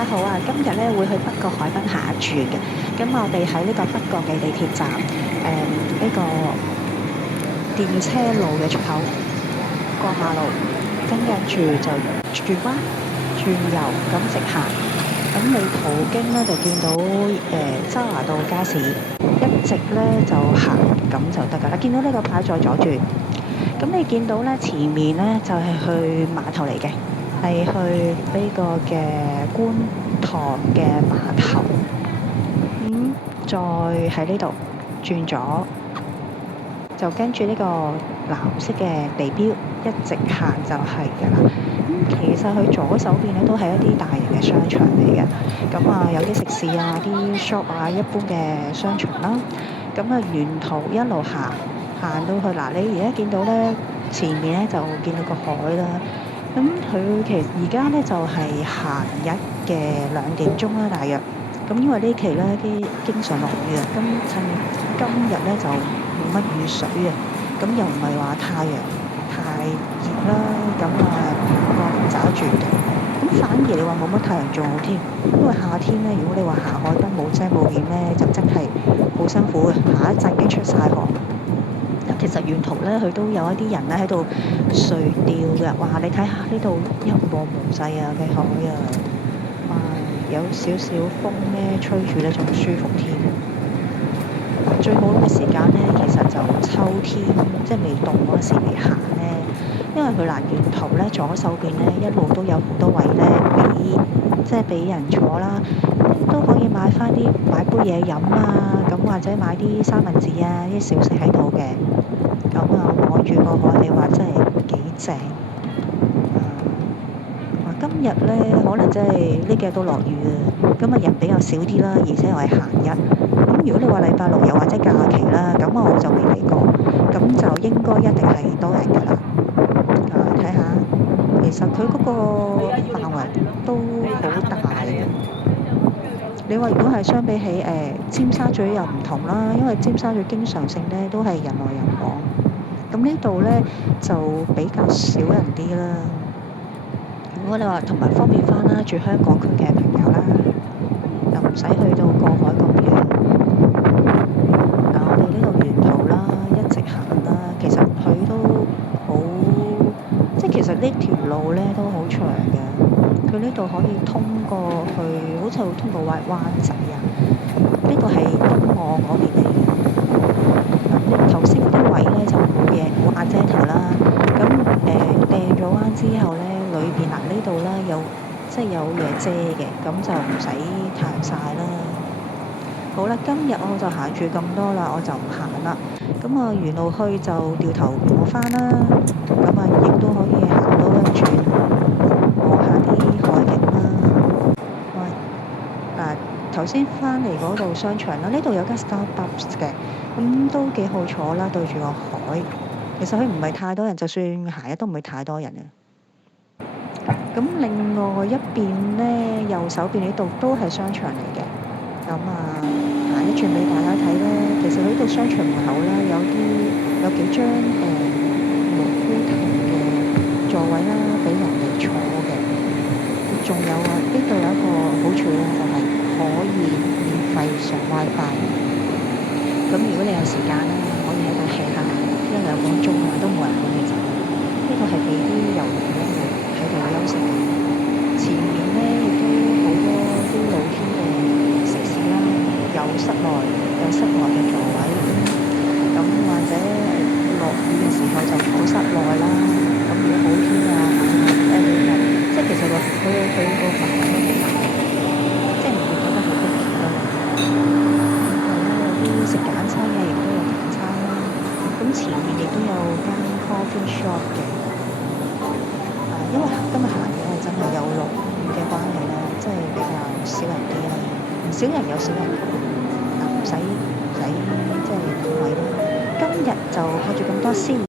家好啊！今日咧會去北角海濱下注嘅，咁我哋喺呢個北角嘅地鐵站，呢個電車路嘅出口過馬路，跟住就轉彎轉右咁直行，咁你途經咧就見到渣華道街市，一直咧就行咁就得㗎啦。見到呢個牌再左轉，咁你見到咧前面咧就係去碼頭嚟嘅。係去呢個嘅觀塘嘅碼頭，再喺呢度轉咗，就跟住呢個藍色嘅地標一直行就係㗎啦。其實佢左手邊咧都係一啲大型嘅商場嚟嘅，咁啊有啲食肆啊、啲 shop 啊、一般嘅商場啦。咁啊沿途一路行到去嗱，你而家見到咧前面咧就見到個海啦。咁佢其實而家咧就係閒日嘅2點鐘啦，大約。咁因為呢期咧啲經常落雨啊，趁今日咧就冇乜雨水啊，咁又唔係話太陽太熱啦，咁個風找住嘅。咁反而你話冇乜太陽仲好添，因為夏天咧，如果你話行海濱冇遮冇掩咧，就真係好辛苦嘅，下一陣已經出晒汗。其實沿途咧，佢都有一啲人咧喺度垂釣嘅。哇！你睇下呢度一望無際啊嘅海啊，哇！有少少風咧吹住咧，仲舒服添。最好嘅時間咧，其實就秋天，即係未凍嗰陣時嚟行咧，因為佢嗱沿途咧左手邊咧一路都有好多位咧俾人坐啦，都可以買杯嘢飲啊，咁或者買啲三文治啊，啲小食喺度嘅。咁望住個海，你話真係幾正。今日咧可能真係呢幾日都落雨啊，咁人比較少啲啦，而且又係閒日。咁如果你話禮拜六又或者假期啦，咁我就未嚟過，咁就應該一定係多人㗎啦。睇下，其實佢嗰個範圍都好大嘅。你話如果係相比起尖沙咀又唔同啦，因為尖沙咀經常性咧都係人來人往，咁呢度咧就比較少人啲啦。如果你話同埋方便翻啦，住香港區嘅朋友啦，又唔使去到過海咁遠。我哋呢度沿途啦，一直行啦，其實佢都好，即係其實呢條路咧都好長嘅。佢呢度可以通過去，好似通過灣仔啊。呢個係東岸嗰邊嚟嘅。頭先嗰啲位咧就冇瓦遮頭啦。咁掟咗彎之後咧，裏邊呢度咧即係有嘢遮嘅，咁就唔使太陽曬啦。好啦，今日我就行住咁多啦，我就唔行啦。咁沿路去就掉頭過返啦。咁亦都可以行多一轉，望下啲海景啦。頭先返嚟嗰度商場啦，呢度有間 Starbucks 嘅，咁都幾好坐啦，對住個海。其實佢唔係太多人，就算行都唔係太多人嘅。咁另外一邊呢，右手邊呢度都係商場嚟嘅。咁行一轉俾大家睇啦。其實呢度商場門口啦，有幾張無呼亭嘅座位啦，俾人哋坐嘅。仲有呢度有一個好處咧，就係可以免費上 WiFi。咁如果你有時間咧，可以喺度 hea 下1-2個鐘啊，都冇人管你走。呢個係俾啲遊人咧喺度休息嘅。前面咧亦都好多啲露天嘅食肆啦，有室內嘅座位。咁或者落雨嘅時候就坐室內啦。咁如果好天啊，即係其實佢個範圍都幾大，即係唔會覺得好逼仄咯。有啲食簡餐嘅，亦都有簡餐啦。咁前面亦都有間 coffee shop 嘅。因為今日行嘅係真係有落雨嘅關係咧，即係比較少人啲啦。少人有少人唔使即係等位啦。今日就拍住咁多先。